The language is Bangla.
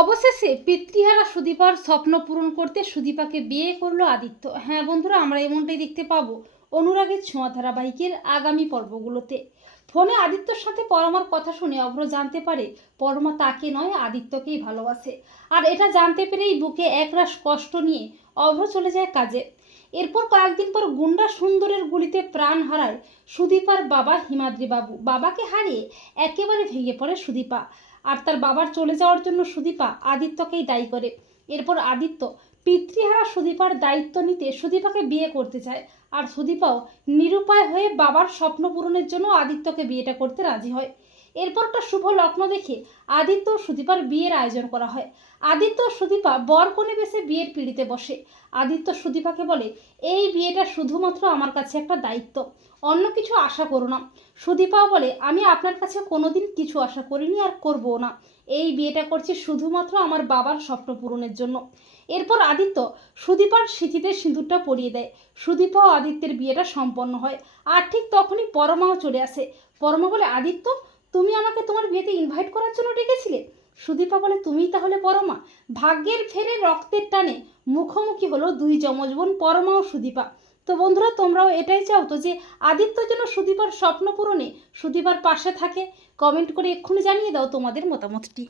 অবশেষে পিতৃহারা সুদীপার স্বপ্ন পূরণ করতে সুদীপাকে বিয়ে করল আদিত্য। হ্যাঁ বন্ধুরা, আমরা এমনটাই দেখতে পাবো অনুরাগের ছোঁয়া ধারাবাহিকের আগামী পর্বগুলোতে। ফোনে আদিত্যর সাথে পরমার কথা শুনে অভ্র জানতে পারে, পরমা তাকে নয়, আদিত্যকেই ভালোবাসে। আর এটা জানতে পেরেই বুকে একরাশ কষ্ট নিয়ে অভ্র চলে যায় কাজে। এরপর কয়েকদিন পর গুন্ডা সুন্দরের গুলিতে প্রাণ হারায় সুদীপার বাবা হিমাদ্রি বাবু। বাবাকে হারিয়ে একেবারে ভেঙে পড়ে সুদীপা। আর তার বাবার চলে যাওয়ার জন্য সুদীপা আদিত্যকেই দায়ী করে। এরপর আদিত্য পিতৃহারা সুদীপার দায়িত্ব নিতে সুদীপাকে বিয়ে করতে চায়। আর সুদীপাও নিরুপায় হয়ে বাবার স্বপ্ন পূরণের জন্য আদিত্যকে বিয়েটা করতে রাজি হয়। এরপর একটা শুভ লগ্ন দেখে আদিত্য ও সুদীপার বিয়ের আয়োজন করা হয়। আদিত্য সুদীপা বর কোণে বেসে বিয়ের পিড়িতে বসে। আদিত্য সুদীপাকে বলে, এই বিয়েটা শুধুমাত্র আমার কাছে একটা দায়িত্ব, অন্য কিছু আশা করো না। সুদীপাও বলে, আমি আপনার কাছে কোনোদিন কিছু আশা করিনি আর করব না। এই বিয়েটা করছি শুধুমাত্র আমার বাবার স্বপ্ন পূরণের জন্য। এরপর আদিত্য সুদীপার স্মৃতিতে সিঁদুরটা পরিয়ে দেয়। সুদীপা ও আদিত্যের বিয়েটা সম্পন্ন হয়। আর ঠিক তখনই পরমাও চলে আসে। পরমা বলে, আদিত্য তুমি আমাকে তোমার বিয়েতে ইনভাইট করার জন্য ডেকেছিলে? সুদীপা বলে তুমি তাহলে পরমা। ভাগ্যের ফেরে রক্তের টানে মুখোমুখি হলো দুই যমজ বোন পরমা ও সুদীপা। তো বন্ধুরা, তোমরাও এটাই চাও তো যে আদিত্য যেন সুদীপার স্বপ্ন পূরণে সুদীপার পাশে থাকে। কমেন্ট করে এক্ষুনি জানিয়ে দাও তোমাদের মতামতটি।